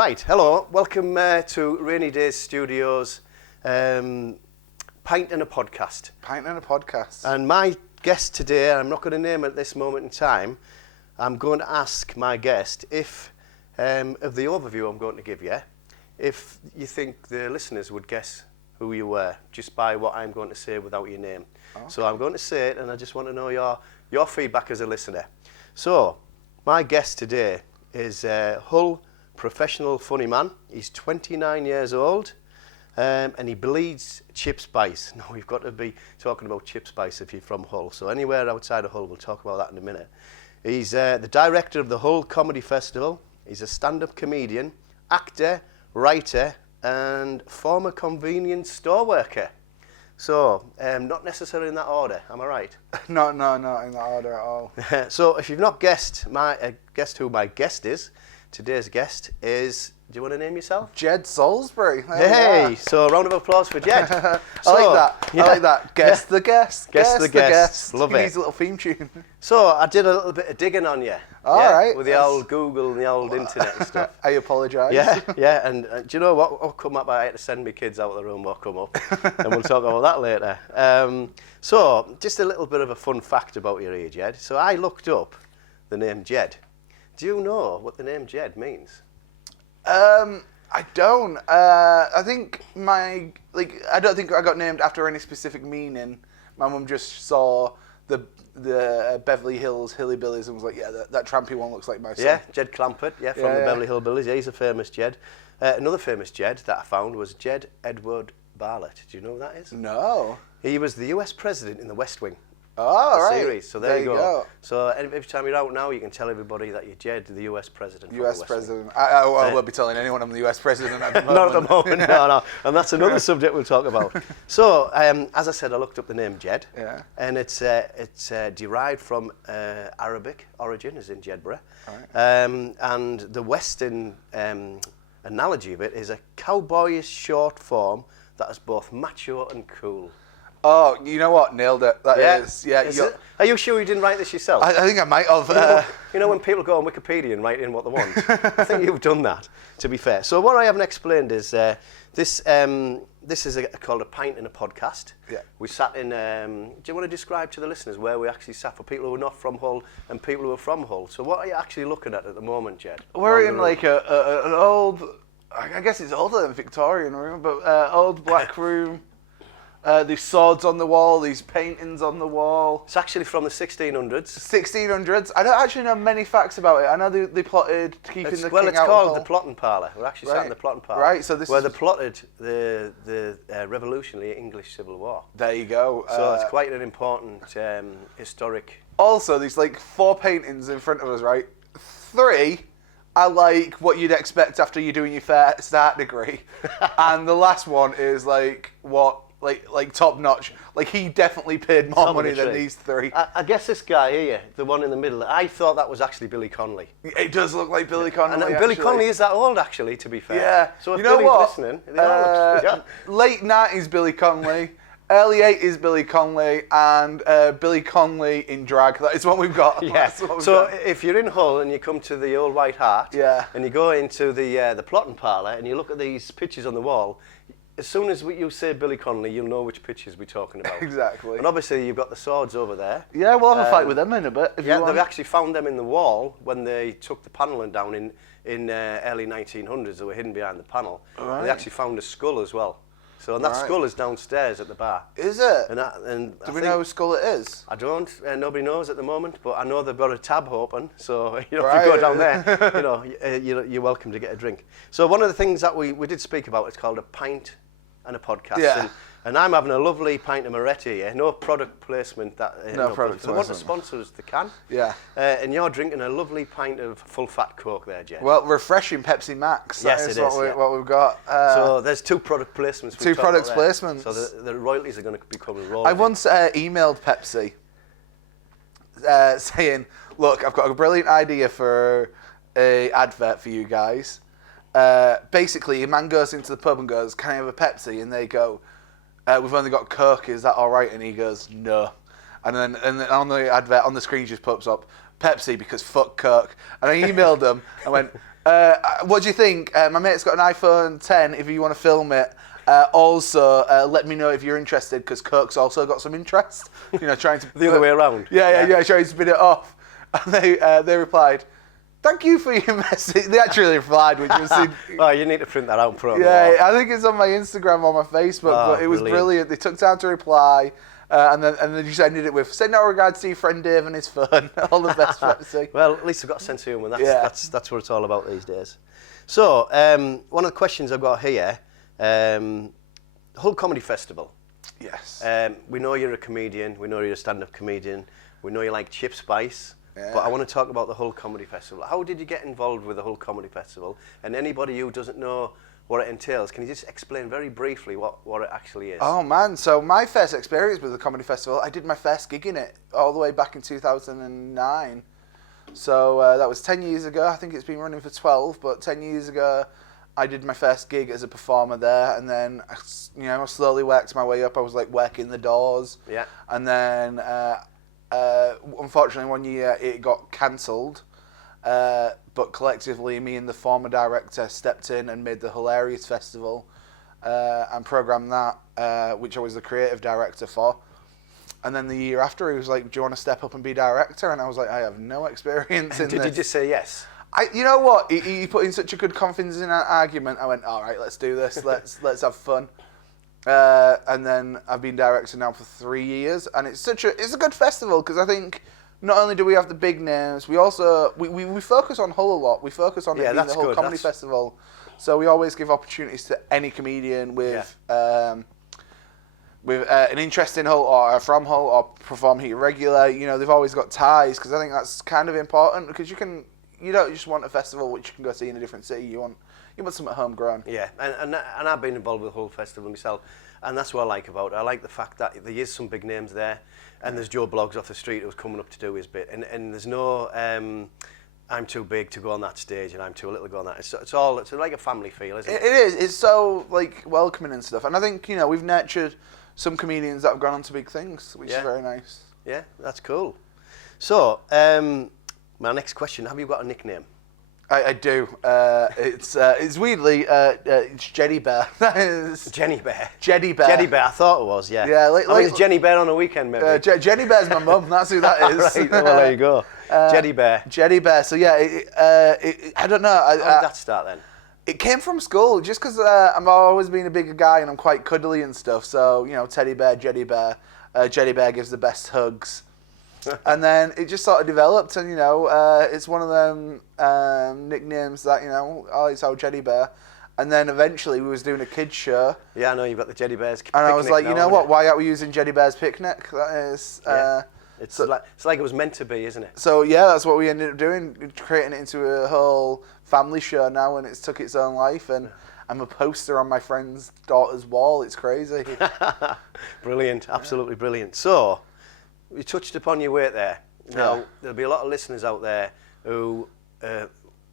Right, hello, welcome to Rainy Days Studios, Pint and a Podcast. Pint and a Podcast. And my guest today, I'm not going to name at this moment in time, I'm going to ask my guest if, of the overview I'm going to give you, if you think the listeners would guess who you were, just by what I'm going to say without your name. Okay. So I'm going to say it, and I just want to know your feedback as a listener. So, my guest today is Hull professional funny man. He's 29 years old, and he bleeds chip spice. Now, we've got to be talking about chip spice if you're from Hull. So anywhere outside of Hull, we'll talk about that in a minute. He's the director of the Hull Comedy Festival. He's a stand-up comedian, actor, writer, and former convenience store worker. So, not necessarily in that order, am I right? No, not in that order at all. So, if you've not guessed who my guest is, today's guest is, do you want to name yourself? Jed Salisbury. Hey, so a round of applause for Jed. I like that. Guess the guest. Guess the guest. Love it. His little theme tune. So I did a little bit of digging on you. All right. With the old Google and the old internet and stuff. I apologise. Yeah. And do you know what come up? I had to send my kids out of the room. What come up? And we'll talk about that later. So just a little bit of a fun fact about your age, Jed. So I looked up the name Jed. Do you know what the name Jed means? I don't. I think I don't think I got named after any specific meaning. My mum just saw the Beverly Hills Hillbillies and was like, yeah, that trampy one looks like my son. Yeah, Jed Clampett, from the Beverly Hillbillies. Yeah, he's a famous Jed. Another famous Jed that I found was Jed Edward Bartlett. Do you know who that is? No. He was the US president in the West Wing. Oh, right. Series. So there you go. So every time you're out now, you can tell everybody that you're Jed, the US president. US president. I won't be telling anyone I'm the US president at the moment. Not at the moment, no. And that's another subject we'll talk about. So, as I said, I looked up the name Jed. Yeah. And it's derived from Arabic origin, as in Jedburgh. Right. And the Western analogy of it is a cowboyish short form that is both macho and cool. Oh, you know what? Nailed it. That is. Are you sure you didn't write this yourself? I think I might have. You know when people go on Wikipedia and write in what they want? I think you've done that, to be fair. So what I haven't explained is this is called a Pint and a Podcast. Yeah. We sat in... do you want to describe to the listeners where we actually sat for people who are not from Hull and people who are from Hull? So what are you actually looking at the moment, Jed? We're in like an old... I guess it's older than Victorian room, but old black room. These swords on the wall, these paintings on the wall. It's actually from the 1600s. 1600s. I don't actually know many facts about it. I know they plotted keeping the king out of Hull. Well, it's called the plotting parlour. We're actually sat in the plotting parlour. Right, so this where they plotted the revolutionary English Civil War. There you go. So it's quite an important historic... Also, there's like 4 paintings in front of us, right? 3 are like what you'd expect after you're doing your fair start degree. And the last one is like what... Like top notch. Like he definitely paid more money than these 3. I guess this guy here, the one in the middle, I thought that was actually Billy Connolly. It does look like Billy Connolly. And Billy Connolly is that old, actually, to be fair. Yeah. So if you know Billy's what? Listening, they all late 90s Billy Connolly, early 80s Billy Connolly, and Billy Connolly in drag. That is what we've got. Yeah. So if you're in Hull and you come to the Old White Hart, and you go into the plotting parlour and you look at these pictures on the wall, as soon as you say Billy Connolly, you'll know which pictures we're talking about. Exactly. And obviously you've got the swords over there. Yeah, we'll have a fight with them in a bit. They've actually found them in the wall when they took the panelling down in early 1900s. They were hidden behind the panel. Right. And they actually found a skull as well. So and that skull is downstairs at the bar. Is it? Do we know whose skull it is? I don't. Nobody knows at the moment, but I know they've got a tab open. So if you go down there, you're welcome to get a drink. So one of the things that we did speak about is called a pint and a podcast. Yeah. And I'm having a lovely pint of Moretti here. No product placement. No product placement. They want to sponsor us, they can. Yeah. And you're drinking a lovely pint of full-fat Coke there, Jed. Well, refreshing Pepsi Max. Yes, it is. What we've got. So there's 2 product placements. 2 product placements. So the royalties are going to be coming rolling. I once emailed Pepsi saying, look, I've got a brilliant idea for a advert for you guys. Basically, a man goes into the pub and goes, can I have a Pepsi? And they go, we've only got Coke, is that all right? And he goes, no. And then on the advert, on the screen just pops up, Pepsi because fuck Coke. And I emailed them and went, What do you think? My mate's got an iPhone 10 if you want to film it. Also, let me know if you're interested, because Kirk's also got some interest. Trying to... The other way around. Yeah, trying to spin it off. And they replied, thank you for your message. They actually replied, which was... Oh, you need to print that out and put it on the Yeah, wall. I think it's on my Instagram or my Facebook, but it was brilliant. They took time to reply. And then you ended it with, send our regards to your friend Dave and his phone. All the best for see. Well, at least I've got a sense of humour. That's what it's all about these days. So, one of the questions I've got here, Hull Comedy Festival. Yes. We know you're a comedian. We know you're a stand-up comedian. We know you like Chip Spice. Yeah. But I want to talk about the Hull Comedy Festival. How did you get involved with the Hull Comedy Festival? And anybody who doesn't know what it entails, can you just explain very briefly what it actually is? Oh man, so my first experience with the Comedy Festival, I did my first gig in it all the way back in 2009. So that was 10 years ago. I think it's been running for 12, but 10 years ago I did my first gig as a performer there, and then I slowly worked my way up. I was like working the doors. Yeah. And then unfortunately one year it got cancelled. But collectively, me and the former director stepped in and made the Hilarious Festival and programmed that, which I was the creative director for. And then the year after, he was like, do you want to step up and be director? And I was like, I have no experience in this. Did you just say yes? You know what? He put in such a good confidence in that argument. I went, all right, let's do this. Let's have fun. And then I've been director now for 3 years, and it's a good festival, because I think not only do we have the big names, we also we focus on Hull a lot. We focus on it being the Hull Comedy Festival, so we always give opportunities to any comedian with an interest in Hull or from Hull or perform here regular. They've always got ties, because I think that's kind of important, because you don't just want a festival which you can go see in a different city. You want something homegrown. Yeah, and I've been involved with the Hull Festival myself, and that's what I like about it. I like the fact that there is some big names there, and there's Joe Bloggs off the street who's coming up to do his bit, and there's no I'm too big to go on that stage and I'm too little to go on that. It's like a family feel, isn't it? It is. It's so like welcoming and stuff, and I think we've nurtured some comedians that have gone on to big things, which is very nice. Yeah, that's cool. So, my next question: have you got a nickname? I do. It's weirdly it's Jenny Bear. Jenny Bear. Jenny Bear. Jenny Bear. I thought it was. Yeah. Yeah. It's Jenny Bear on a weekend, maybe. Jenny Bear's my mum. That's who that is. Right. Well, there you go. Jenny Bear. Jenny Bear. So yeah, I don't know. How did that start then? It came from school, just because I've always been a bigger guy and I'm quite cuddly and stuff. So Teddy Bear, Jenny Bear. Jenny Bear gives the best hugs. And then it just sort of developed, and it's one of them nicknames that it's our Jenny Bear. And then eventually we was doing a kids show. Yeah, I know you've got the Jenny Bear's picnic. And I was like, now, what? Why aren't we using Jenny Bear's picnic? That is. It's like it was meant to be, isn't it? So yeah, that's what we ended up doing, creating it into a whole family show now, and it's took its own life. And I'm a poster on my friend's daughter's wall. It's crazy. Brilliant, absolutely brilliant. So. You touched upon your weight there. Now, there'll be a lot of listeners out there who,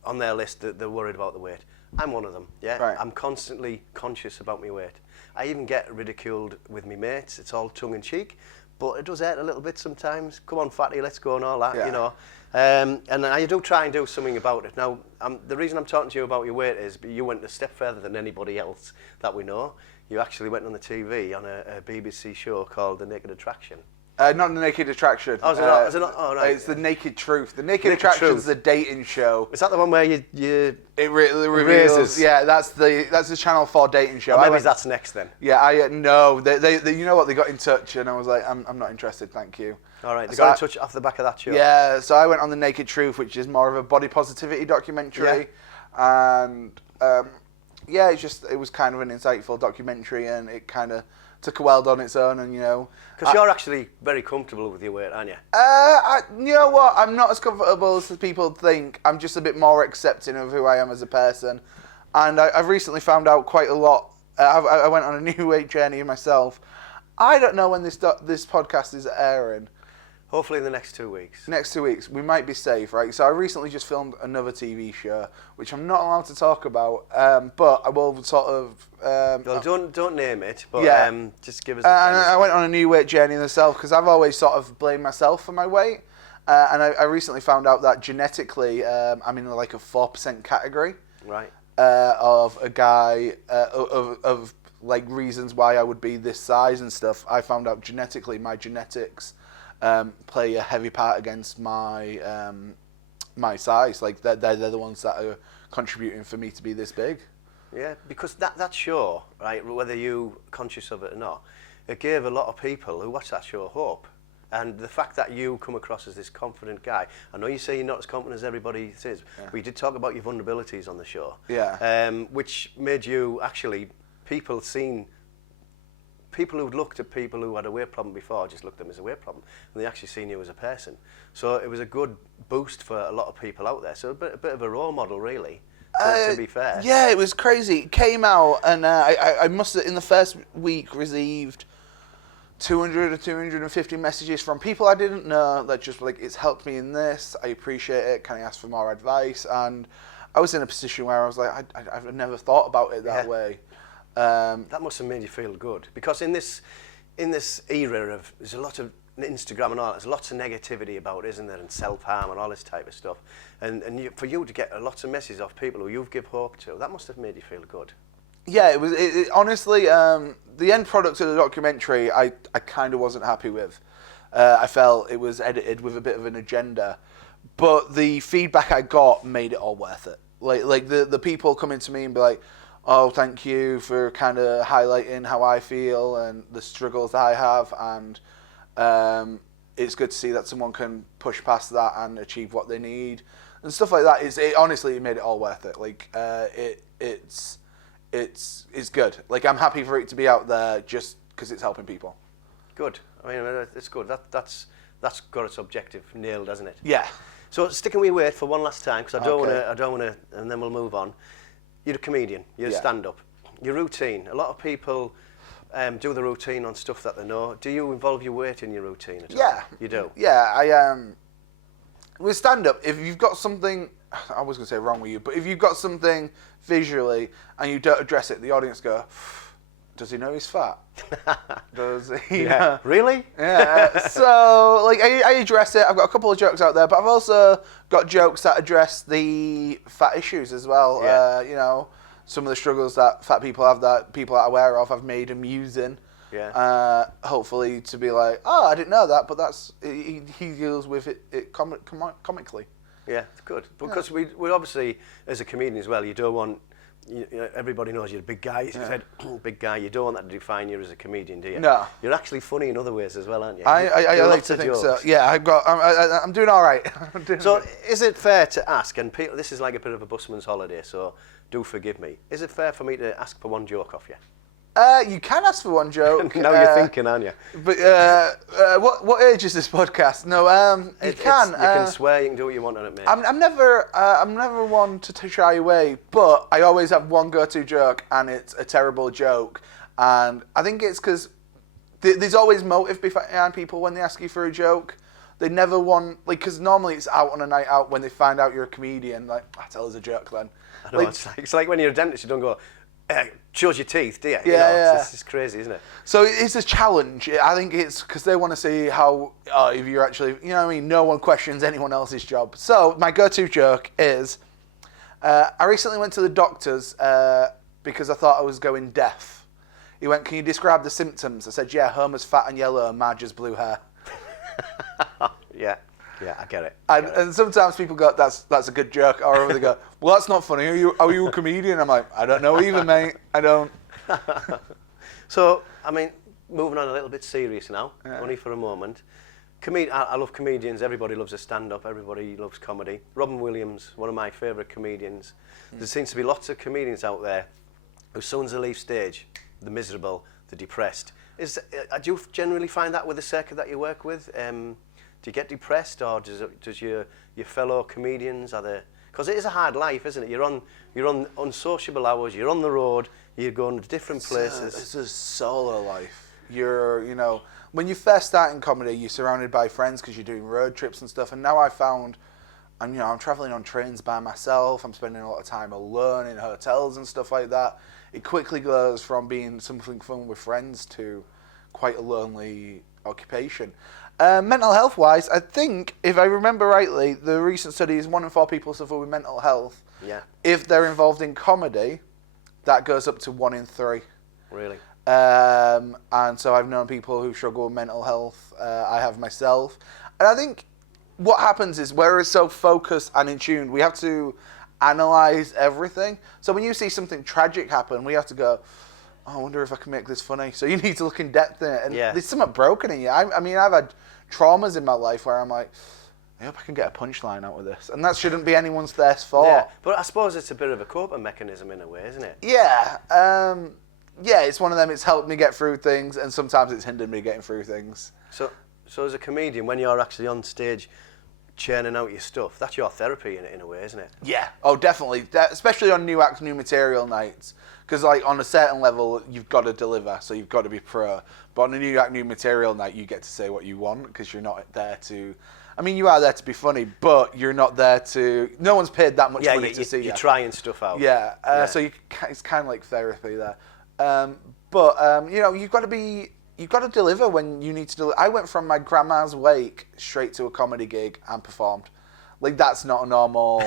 on their list, they're worried about the weight. I'm one of them, yeah? Right. I'm constantly conscious about my weight. I even get ridiculed with my mates. It's all tongue-in-cheek, but it does hurt a little bit sometimes. Come on, fatty, let's go and all that, And I do try and do something about it. Now, the reason I'm talking to you about your weight is you went a step further than anybody else that we know. You actually went on the TV on a BBC show called The Naked Attraction. Not The Naked Attraction. Oh, is it not? Oh, no. It's The Naked Truth. The Naked Attraction's the dating show. Is that the one where you It reveals. Yeah, that's the Channel 4 dating show. Maybe that's next then. Yeah, no. They you know what? They got in touch, and I was like, I'm not interested, thank you. All right, they got in touch off the back of that show. Yeah, so I went on The Naked Truth, which is more of a body positivity documentary, and it was kind of an insightful documentary, and it kind of took a world on its own, and because you're actually very comfortable with your weight, aren't you? You know what? I'm not as comfortable as people think. I'm just a bit more accepting of who I am as a person, and I've recently found out quite a lot. I went on a new weight journey myself. I don't know when this podcast is airing. Hopefully in the next 2 weeks. Next 2 weeks, we might be safe, right? So I recently just filmed another TV show, which I'm not allowed to talk about, but I will sort of... well, don't name it, but just give us... and I went on a new weight journey myself, because I've always sort of blamed myself for my weight, And I recently found out that genetically, I'm in like a 4% category. Right. Of a guy, of like reasons why I would be this size and stuff. I found out genetically, my genetics play a heavy part against my my size. Like they're the ones that are contributing for me to be this big. Yeah, because that show, right, whether you're conscious of it or not, it gave a lot of people who watch that show hope. And the fact that you come across as this confident guy, I know you say you're not as confident as everybody says, but you did talk about your vulnerabilities on the show. Yeah. Which made you actually, people who'd looked at people who had a weight problem before, just looked at them as a weight problem, and they actually seen you as a person. So it was a good boost for a lot of people out there. So a bit of a role model, really. To be fair. Yeah, it was crazy. It came out, and I must have, in the first week, received 200 or 250 messages from people I didn't know that just like, it's helped me in this, I appreciate it, can I ask for more advice? And I was in a position where I was like, I've never thought about it that way. That must have made you feel good, because in this era of, there's a lot of Instagram and all, there's lots of negativity about it, isn't there, and self-harm and all this type of stuff. And for you to get lots of messages off people who you've give hope to, that must have made you feel good. Yeah, it was. Honestly, the end product of the documentary, I kind of wasn't happy with. I felt it was edited with a bit of an agenda, but the feedback I got made it all worth it. Like the people coming to me and be like, "Oh, thank you for kind of highlighting how I feel and the struggles that I have," and it's good to see that someone can push past that and achieve what they need and stuff like that. Honestly, it made it all worth it. Like it's good. Like, I'm happy for it to be out there just because it's helping people. Good. I mean, it's good. That's got its objective nailed, hasn't it? Yeah. So sticking with weight for one last time, because I don't want to, and then we'll move on. You're a comedian. You're a stand-up. Your routine. A lot of people do the routine on stuff that they know. Do you involve your weight in your routine at all? Yeah. You do? Yeah, with stand-up, if you've got something, I was going to say wrong with you, but if you've got something visually and you don't address it, the audience go, does he know he's fat? Does he know? Really? Yeah. So, like, I address it. I've got a couple of jokes out there, but I've also got jokes that address the fat issues as well. Yeah. You know, some of the struggles that fat people have that people are aware of, I've made amusing. Yeah. Hopefully to be like, oh, I didn't know that, but that's he deals with it comically. Yeah, it's good. Because we obviously, as a comedian as well, you don't want, everybody knows you're a big guy. You said, big guy, you don't want that to define you as a comedian, do you? No. You're actually funny in other ways as well, aren't you? I like to think so. Yeah, I'm doing all right. So is it fair to ask, and people, this is like a bit of a busman's holiday, so do forgive me, is it fair for me to ask for one joke off you? You can ask for one joke. Now you're thinking, aren't you? But what age is this podcast? No, you can. You can swear. You can do what you want on it, mate. I'm never one to shy away, but I always have one go-to joke, and it's a terrible joke. And I think it's because there's always motive behind people when they ask you for a joke. They never want, like, because normally it's out on a night out when they find out you're a comedian. Like, tell us a joke then. I know, it's like when you're a dentist, you don't go, shows your teeth, do you? Yeah. It's crazy, isn't it? So it's a challenge. I think it's because they want to see how, if you're actually, you know what I mean, no one questions anyone else's job. So my go-to joke is, I recently went to the doctor's because I thought I was going deaf. He went, can you describe the symptoms? I said, yeah, Homer's fat and yellow and Marge has blue hair. Yeah, I get it. And sometimes people go, that's a good joke, or they go, well, that's not funny. Are you a comedian? I'm like, I don't know either, mate. I don't. So, I mean, moving on a little bit serious now, only for a moment. I love comedians. Everybody loves a stand-up. Everybody loves comedy. Robin Williams, one of my favourite comedians. There seems to be lots of comedians out there who, as soon as they leave stage, they're miserable, they're depressed. Do you generally find that with the circuit that you work with? Do you get depressed, or does your fellow comedians, because it is a hard life, isn't it? You're on unsociable hours, you're on the road, you're going to different places. It's a solo life. When you first start in comedy, you're surrounded by friends because you're doing road trips and stuff. And now I found, I'm traveling on trains by myself. I'm spending a lot of time alone in hotels and stuff like that. It quickly goes from being something fun with friends to quite a lonely occupation. Mental health wise, I think, if I remember rightly, the recent study is 1 in 4 people suffer with mental health. Yeah. If they're involved in comedy, that goes up to 1 in 3. Really? And so I've known people who struggle with mental health. I have myself. And I think what happens is we're so focused and in tune, we have to analyse everything. So when you see something tragic happen, we have to go, oh, I wonder if I can make this funny. So you need to look in depth in it. And there's something broken in you. I mean, I've had traumas in my life where I'm like, I hope I can get a punchline out of this. And that shouldn't be anyone's first fault. Yeah, but I suppose it's a bit of a coping mechanism in a way, isn't it? Yeah. Yeah, it's one of them. It's helped me get through things, and sometimes it's hindered me getting through things. So as a comedian, when you're actually on stage churning out your stuff, that's your therapy in a way, isn't it? Yeah. Oh, definitely. Especially on new act, new material nights. Because, like, on a certain level, you've got to deliver, so you've got to be pro. But on a new act, new material night, you get to say what you want, because you're not there to... I mean, you are there to be funny, but you're not there to... No one's paid that much money to see you. You're trying stuff out. Yeah. So it's kind of like therapy there. But you know, you've got to deliver when you need to deliver. I went from my grandma's wake straight to a comedy gig and performed. Like, that's not a normal...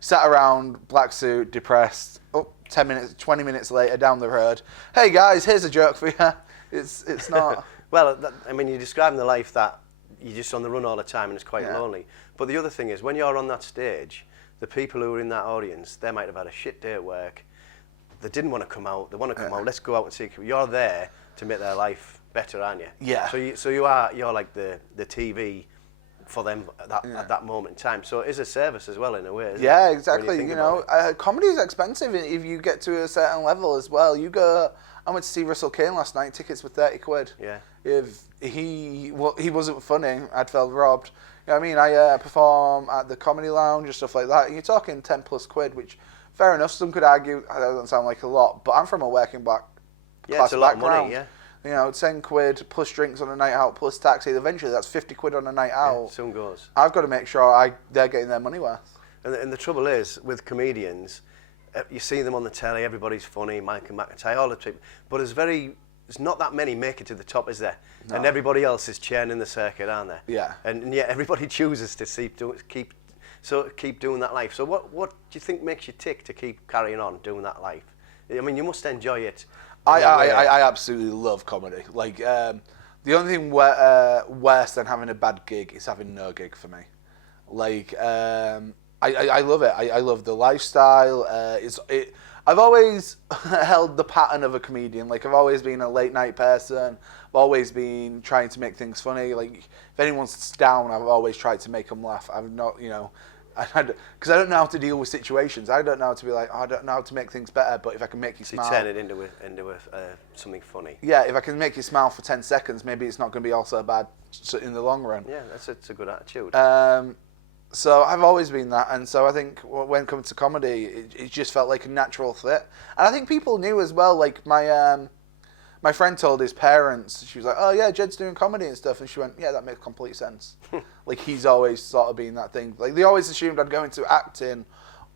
Sat around, black suit, depressed. Oh, 10 minutes, 20 minutes later, down the road. Hey guys, here's a joke for you. It's not... Well, I mean, you're describing the life that you're just on the run all the time and it's quite lonely. But the other thing is, when you're on that stage, the people who are in that audience, they might have had a shit day at work. They didn't want to come out. They want to come out. Let's go out and see. You're there to make their life better, aren't you? Yeah. So you're like the TV for them at that moment in time. So it is a service as well in a way. Isn't Yeah, it? exactly. You know, comedy is expensive if you get to a certain level as well. You go. I went to see Russell Kane last night. Tickets were £30. Yeah. If he wasn't funny, I'd felt robbed. You know what I mean? I perform at the Comedy Lounge and stuff like that. And you're talking £10+, which, fair enough. Some could argue that doesn't sound like a lot, but I'm from a working class it's a lot background. of money. Yeah. You know, £10 plus drinks on a night out plus taxi. Eventually, that's £50 on a night out. Soon goes. I've got to make sure they're getting their money worth. And the trouble is with comedians, you see them on the telly. Everybody's funny, Mike and McIntyre, all the people. But there's not that many make it to the top, is there? No. And everybody else is churning the circuit, aren't they? Yeah. And yet everybody chooses to keep doing that life. So what do you think makes you tick to keep carrying on doing that life? I mean, you must enjoy it. I absolutely love comedy. Like, the only thing worse than having a bad gig is having no gig for me. Like, I love it. I love the lifestyle. I've always held the pattern of a comedian. Like, I've always been a late night person. I've always been trying to make things funny. Like, if anyone's down, I've always tried to make them laugh. I've not, you know, because I don't know how to deal with situations. I don't know how to be like, I don't know how to make things better. But if I can make you smile, turn it into something funny. Yeah, if I can make you smile for 10 seconds, maybe it's not going to be all so bad in the long run. Yeah, that's a good attitude. So I've always been that, and so I think when it comes to comedy, it just felt like a natural fit. And I think people knew as well. Like, my friend told his parents, she was like, "Oh yeah, Jed's doing comedy and stuff," and she went, "Yeah, that makes complete sense." Like, he's always sort of been that thing. Like, they always assumed I'd go into acting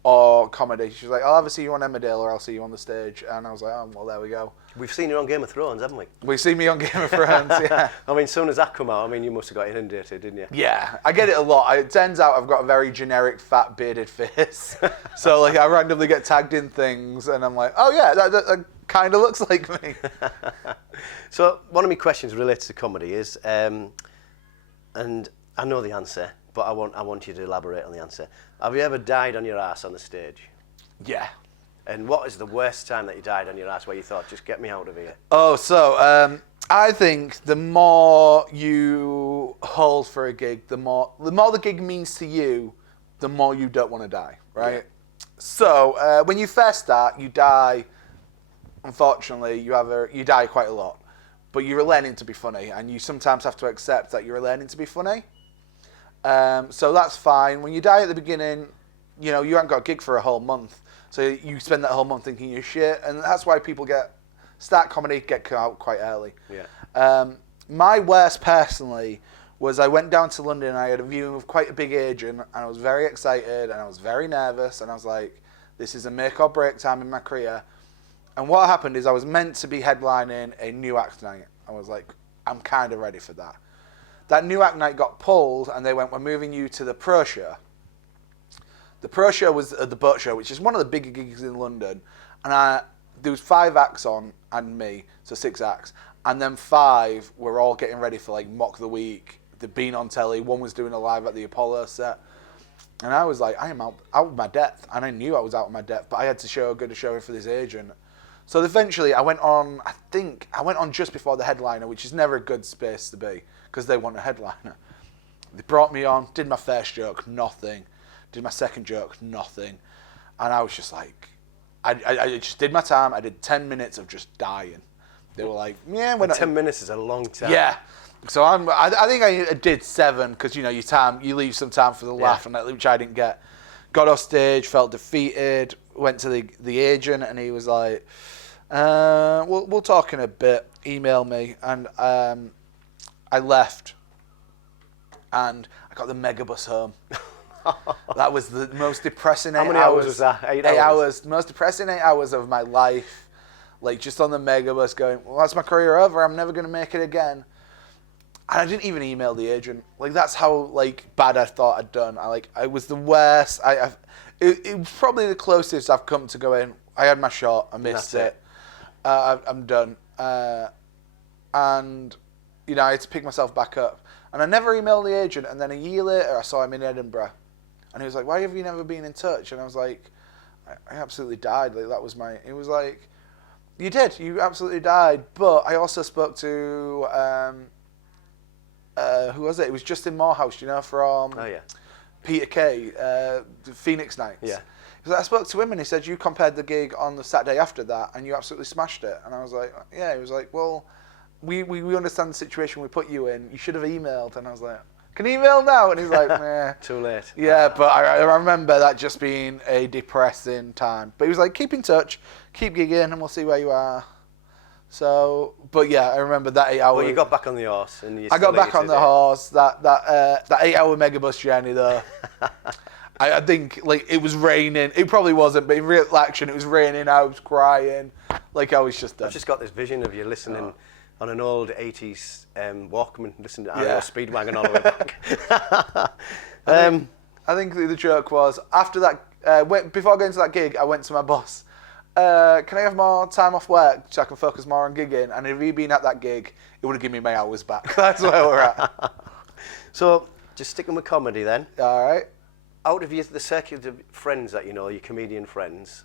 or comedy. She was like, "I'll either see you on Emmerdale or I'll see you on the stage," and I was like, "Oh well, there we go." We've seen you on Game of Thrones, haven't we? We've seen me on Game of Thrones, yeah. I mean, as soon as that come out, I mean, you must have got inundated, didn't you? Yeah, I get it a lot. It turns out I've got a very generic, fat, bearded face. So, like, I randomly get tagged in things, and I'm like, oh yeah, that kind of looks like me. So, one of my questions relates to comedy is, and I know the answer, but I want you to elaborate on the answer. Have you ever died on your ass on the stage? Yeah. And what is the worst time that you died on your ass where you thought, just get me out of here? Oh, so I think the more you hold for a gig, the more the gig means to you, the more you don't want to die, right? Yeah. So when you first start, you die. Unfortunately, you die quite a lot, but you're learning to be funny, and you sometimes have to accept that you're learning to be funny. So that's fine. When you die at the beginning, you know, you haven't got a gig for a whole month. So you spend that whole month thinking you're shit, and that's why people start comedy, get out quite early. Yeah. My worst personally was I went down to London and I had a viewing with quite a big agent, and I was very excited and I was very nervous, and I was like, this is a make or break time in my career. And what happened is I was meant to be headlining a new act night. I was like, I'm kind of ready for that. that new act night got pulled, and they went, we're moving you to the Pro Show. The Pro Show was the Boat Show, which is one of the bigger gigs in London. And there was 5 acts on and me, so 6 acts. And then 5 were all getting ready for like Mock the Week. They'd been on telly. One was doing a live at the Apollo set. And I was like, I am out of my depth. And I knew I was out of my depth, but I had to go to show for this agent. So eventually I went on, just before the headliner, which is never a good space to be, because they want a headliner. They brought me on, did my first joke, nothing. Did my second joke, nothing. And I was just like, I just did my time. I did 10 minutes of just dying. They were like, yeah, we're not... 10 minutes is a long time. Yeah. So I think I did 7, because, you know, you leave some time for the laugh, and which I didn't get. Got off stage, felt defeated, went to the agent, and he was like, we'll talk in a bit, email me. And I left, and I got the megabus home. That was the most depressing 8 hours. How many hours was that? 8 hours? 8 hours. Most depressing 8 hours of my life. Like, just on the megabus going, well, that's my career over. I'm never going to make it again. And I didn't even email the agent. Like, that's how, like, bad I thought I'd done. I was the worst. It was probably the closest I've come to going, I had my shot. I missed it. I'm done. And, you know, I had to pick myself back up. And I never emailed the agent. And then a year later, I saw him in Edinburgh. And he was like, why have you never been in touch? And I was like, I absolutely died. Like, that was he was like, you did. You absolutely died. But I also spoke to, who was it? It was Justin Morehouse, you know, from Peter Kay, the Phoenix Nights. Yeah. He was like, I spoke to him and he said, you compared the gig on the Saturday after that and you absolutely smashed it. And I was like, yeah. He was like, well, we understand the situation we put you in. You should have emailed. And I was like, can you email now? And he's like, meh. Too late. Yeah, but I remember that just being a depressing time. But he was like, keep in touch, keep gigging, and we'll see where you are. So, but yeah, I remember that 8 hours. Well, you got back on the horse. And I got back on the horse. That 8 hour megabus journey though. I think like it was raining. It probably wasn't, but in real action, it was raining. I was crying. Like I was just done. I've just got this vision of you listening on an old 80s Walkman, listening to REO Speedwagon all the way back. I think the joke was, after that, before going to that gig, I went to my boss, can I have more time off work so I can focus more on gigging? And if he'd been at that gig, it would have given me my hours back. That's where we're at. So, just sticking with comedy then. All right. Out of the circuit of friends that you know, your comedian friends,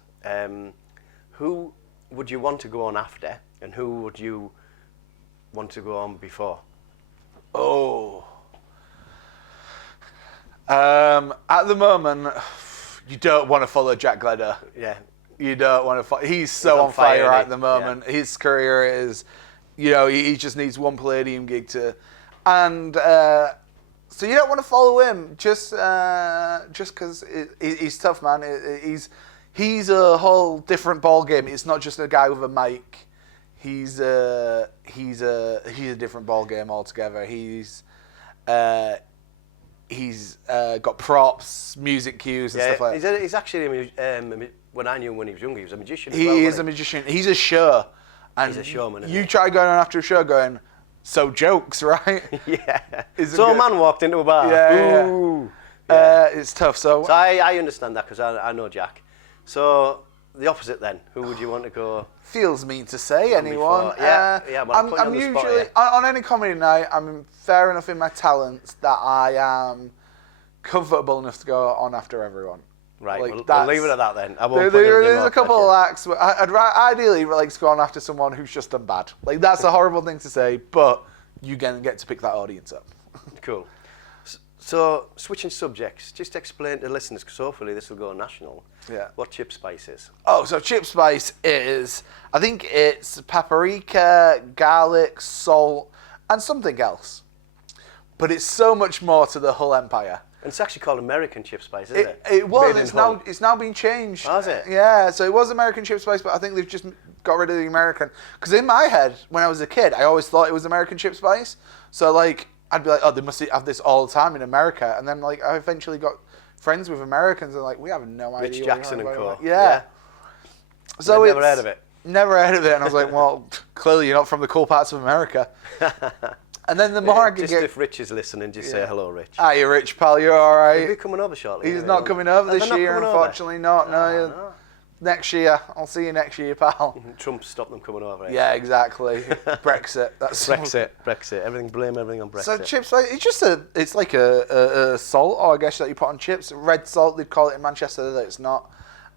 who would you want to go on after, and who would you want to go on before? Oh. At the moment, you don't want to follow Jack Gledder. Yeah. You don't want to follow. He's so on fire at the moment. Yeah. His career is, you know, he just needs one Palladium gig to, and so you don't want to follow him just because he's tough, man. He's a whole different ball game. It's not just a guy with a mic. He's a different ball game altogether. He's got props, music cues, and stuff like that. He's actually when I knew him when he was younger, he was a magician. He is a magician. He's a show. And he's a showman. You try going on after a show, going, so jokes, right? Yeah. So a man walked into a bar. Yeah. Ooh. Yeah. It's tough. So I understand that because I know Jack. So the opposite then. Who would you want to go? Feels mean to say anyone. Before. Yeah. Well, I'm usually on any comedy night. I'm fair enough in my talents that I am comfortable enough to go on after everyone. Right. Like, we'll leave it at that then. I won't there's a couple of acts. I'd ideally like to go on after someone who's just done bad. Like that's a horrible thing to say, but you get to pick that audience up. Cool. So, switching subjects, just explain to listeners, because hopefully this will go national, what chip spice is. Oh, so chip spice is, I think it's paprika, garlic, salt, and something else. But it's so much more to the Hull Empire. And it's actually called American chip spice, isn't it? It was. It's now been changed. Oh, is it? Yeah, so it was American chip spice, but I think they've just got rid of the American. Because in my head, when I was a kid, I always thought it was American chip spice. So, like, I'd be like, oh, they must have this all the time in America. And then, like, I eventually got friends with Americans and, like, we have no idea. Rich Jackson and co. Yeah. So never heard of it. Never heard of it. And I was like, well, clearly you're not from the cool parts of America. And then the more I could just get... if Rich is listening, just say hello, Rich. Hiya, Rich, pal, you all right? Is he coming over shortly? He's not coming over this year, unfortunately. No. Next year. I'll see you next year, pal. Trump stopped them coming over. Yeah, exactly. Brexit. That's Brexit. Blame everything on Brexit. So chips, like, it's like a salt, or I guess that you put on chips. Red salt, they'd call it in Manchester. That it's not,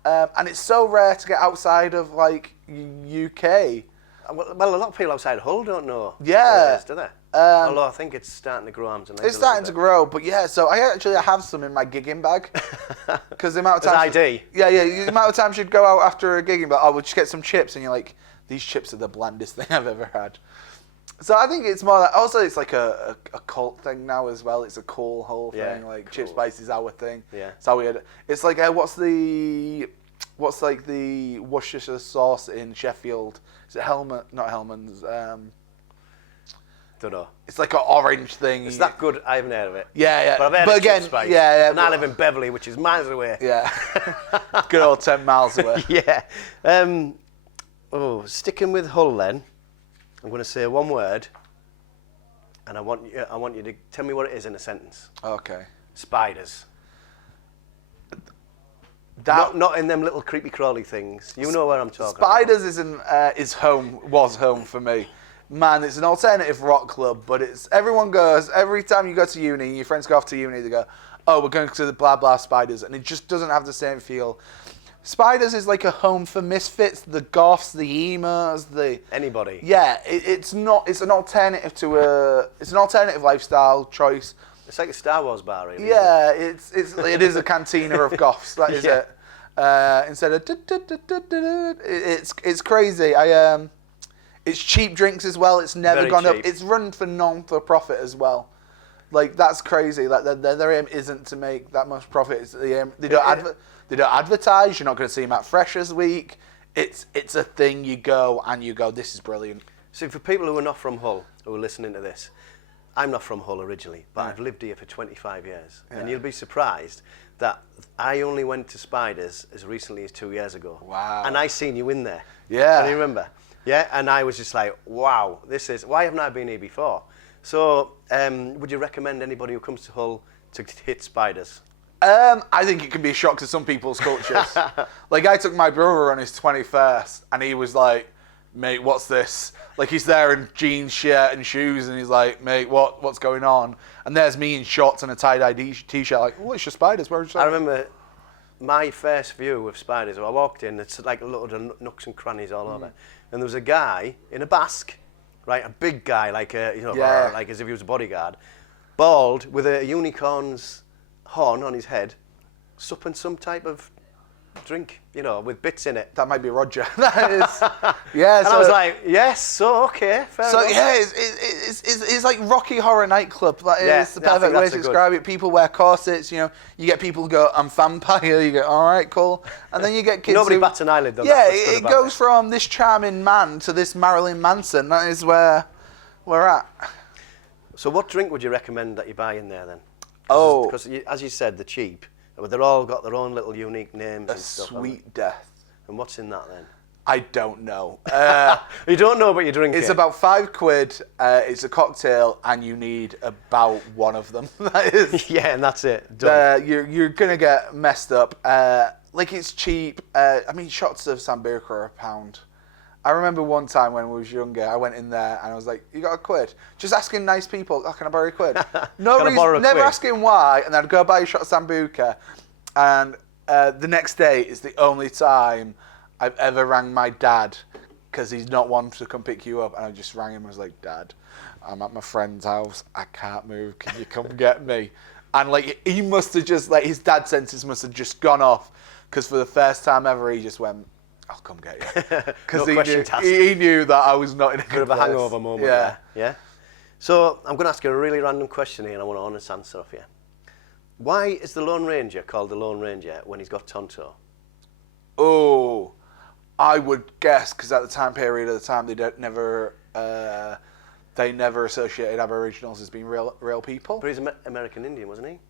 and it's so rare to get outside of like UK. Well, a lot of people outside Hull don't know. Yeah, what it is, do they? Although I think it's starting to grow arms and legs. It's starting to grow, but yeah. So I have some in my gigging bag because the amount of times ID. The amount of times you'd go out after a gigging bag, we'll just get some chips, and you're like, these chips are the blandest thing I've ever had. So I think it's more like, also it's like a cult thing now as well. It's a cool whole thing. Like cool. Chip spice is our thing. Yeah. It's how we had. It's like what's like the Worcestershire sauce in Sheffield? Is it Not Hellman's. Don't know. It's like an orange thing. It's that good. I haven't heard of it. Yeah. But I've heard of again, chip spice. Yeah. And I live in Beverley, which is miles away. Yeah. Good old 10 miles away. Yeah. Sticking with Hull then, I'm going to say one word, and I want you to tell me what it is in a sentence. Okay. Spiders. Not in them little creepy crawly things. You know where I'm talking Spiders about. was home for me. Man, it's an alternative rock club, but everyone goes, every time you go to uni, your friends go off to uni, they go, oh, we're going to the blah blah Spiders, and it just doesn't have the same feel. Spiders is like a home for misfits, the goths, the emos, anybody. Yeah, it's an alternative lifestyle choice. It's like a Star Wars bar, really. Yeah, it is a cantina of goths. That is it. Instead of it's crazy. It's cheap drinks as well. It's never Very gone cheap. up. It's run for non-for-profit as well. Like that's crazy. Like their aim isn't to make that much profit. It's the aim. They don't advertise. You're not going to see them at Freshers Week. It's a thing. You go. This is brilliant. So for people who are not from Hull who are listening to this, I'm not from Hull originally, but I've lived here for 25 years, and you'll be surprised that I only went to Spiders as recently as 2 years ago. Wow. And I seen you in there. Yeah. Can you remember? Yeah, and I was just like, wow, why haven't I been here before? So, would you recommend anybody who comes to Hull to hit Spiders? I think it can be a shock to some people's cultures. Like, I took my brother on his 21st, and he was like, mate, what's this? Like, he's there in jeans, shirt, and shoes, and he's like, mate, what's going on? And there's me in shorts and a tie-dye t-shirt, like, oh, it's your Spiders. Where are you? I remember my first view of Spiders. I walked in, it's like a lot of nooks and crannies all over. And there was a guy in a basque, right, a big guy, like like as if he was a bodyguard, bald, with a unicorn's horn on his head, supping some type of drink, with bits in it. That might be Roger. That is, yeah. And I was like, yes, so okay, fair enough. Yeah, it's like Rocky Horror nightclub. That is the perfect way to describe it. People wear corsets. You get people who go, I'm vampire. You go, all right, cool. And then you get kids. Nobody bats an eyelid though. Yeah, it goes from this charming man to this Marilyn Manson. That is where we're at. So what drink would you recommend that you buy in there then? Because as you said, they're cheap. But they're all got their own little unique names and stuff. Sweet Death. And what's in that then? I don't know. You don't know, but you're drinking. It's about £5. It's a cocktail, and you need about one of them. That is. Yeah, and that's it. Done. You're gonna get messed up. Like it's cheap. Shots of Sambuca are £1. I remember one time when we was younger, I went in there and I was like, "You got £1?" Just asking nice people, "Oh, can I borrow £1?" No reason, never asking why, and then I'd go buy a shot of Sambuca, and the next day is the only time I've ever rang my dad because he's not one to come pick you up, and I just rang him and was like, "Dad, I'm at my friend's house. I can't move. Can you come get me?" And like he must have just his dad senses must have just gone off because for the first time ever he just went, I'll come get you. Because he knew that I was not in a good bit of a hangover moment. Yeah. So I'm going to ask you a really random question here, and I want an honest answer off you. Why is the Lone Ranger called the Lone Ranger when he's got Tonto? Oh, I would guess because at the time period of the time they never associated Aboriginals as being real people. But he's American Indian, wasn't he?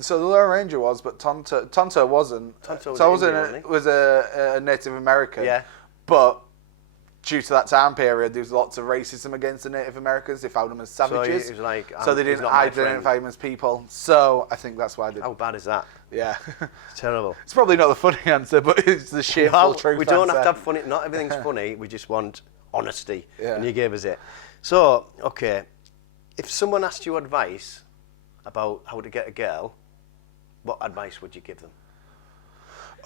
So the Lone Ranger was, but Tonto wasn't. Tonto was so was a Native American. Yeah. But due to that time period, there was lots of racism against the Native Americans. They found them as savages. So he was like, so they he's didn't not my identify them as people. So I think that's why they... How bad is that? Yeah. It's terrible. It's probably not the funny answer, but it's the shameful truth. We don't answer. have to have funny. Not everything's funny. We just want honesty. Yeah. And you gave us it. So, okay, if someone asked you advice about how to get a girl, what advice would you give them?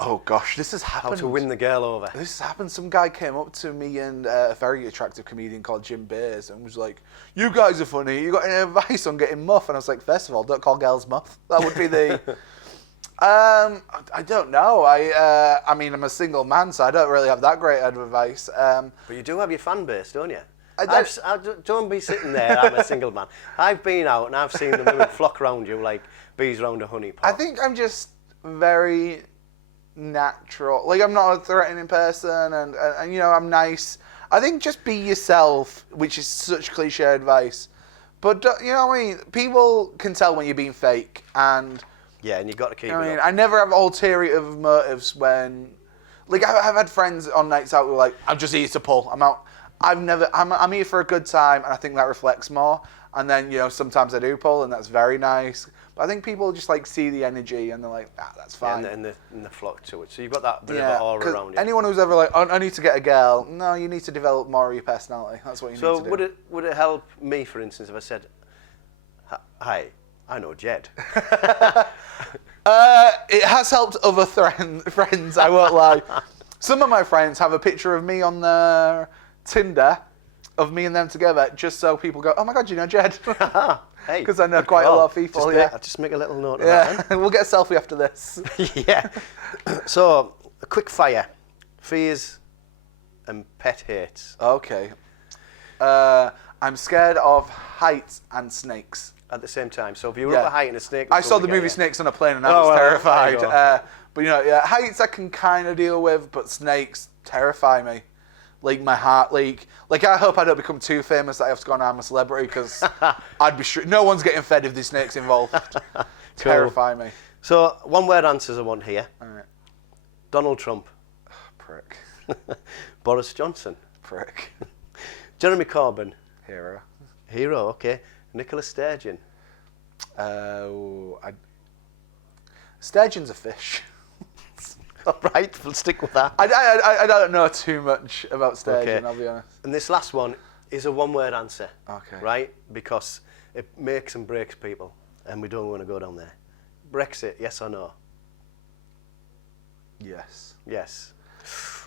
Oh gosh, this has happened. How to win the girl over? This has happened. Some guy came up to me and a very attractive comedian called Jim Beers and was like, "You guys are funny. You got any advice on getting muff?" And I was like, "First of all, don't call girls muff. That would be the." I don't know. I mean, I'm a single man, so I don't really have that great advice. But you do have your fan base, don't you? Don't be sitting there. I'm a single man. I've been out and I've seen the women flock around you like bees round a honey pot. I think I'm just very natural. Like, I'm not a threatening person, and you know, I'm nice. I think just be yourself, which is such cliche advice. But you know what I mean? People can tell when you're being fake, and yeah, and you've got to keep it I mean, up. I never have ulterior motives when, like, I've had friends on nights out who are like, I'm just here to pull. I'm out. I'm here for a good time, and I think that reflects more. And then, you know, sometimes I do pull, and that's very nice. But I think people just like see the energy, and they're like, that's fine. Yeah, and the flock to it. So you've got that bit of aura around you. Anyone who's ever like, I need to get a girl. No, you need to develop more of your personality. That's what you need to do. So would it help me, for instance, if I said, "Hi, I know Jed." It has helped other friends. I won't lie. Some of my friends have a picture of me on their Tinder, of me and them together, just so people go, "Oh my God, you know Jed?" Hey, because I know quite a lot of people. Just make a little note of that. We'll get a selfie after this. Yeah. So, a quick fire. Fears and pet hates. Okay. I'm scared of heights and snakes. At the same time. So if you were up a height and a snake... I saw the movie Snakes on a Plane and I was terrified. But, you know, yeah, heights I can kind of deal with, but snakes terrify me. Like, my heart, like I hope I don't become too famous that I have to go on I'm a Celebrity, because I'd be sure no one's getting fed if there's snakes involved. Cool. Terrify me. So, one word answers I want here. All right. Donald Trump. Prick. Boris Johnson. Prick. Jeremy Corbyn. Hero. Hero, okay. Nicola Sturgeon. Sturgeon's a fish. All right, we'll stick with that. I don't know too much about Sturgeon, I'll be honest. And this last one is a one-word answer. Okay. Right? Because it makes and breaks people, and we don't want to go down there. Brexit, yes or no? Yes. Yes.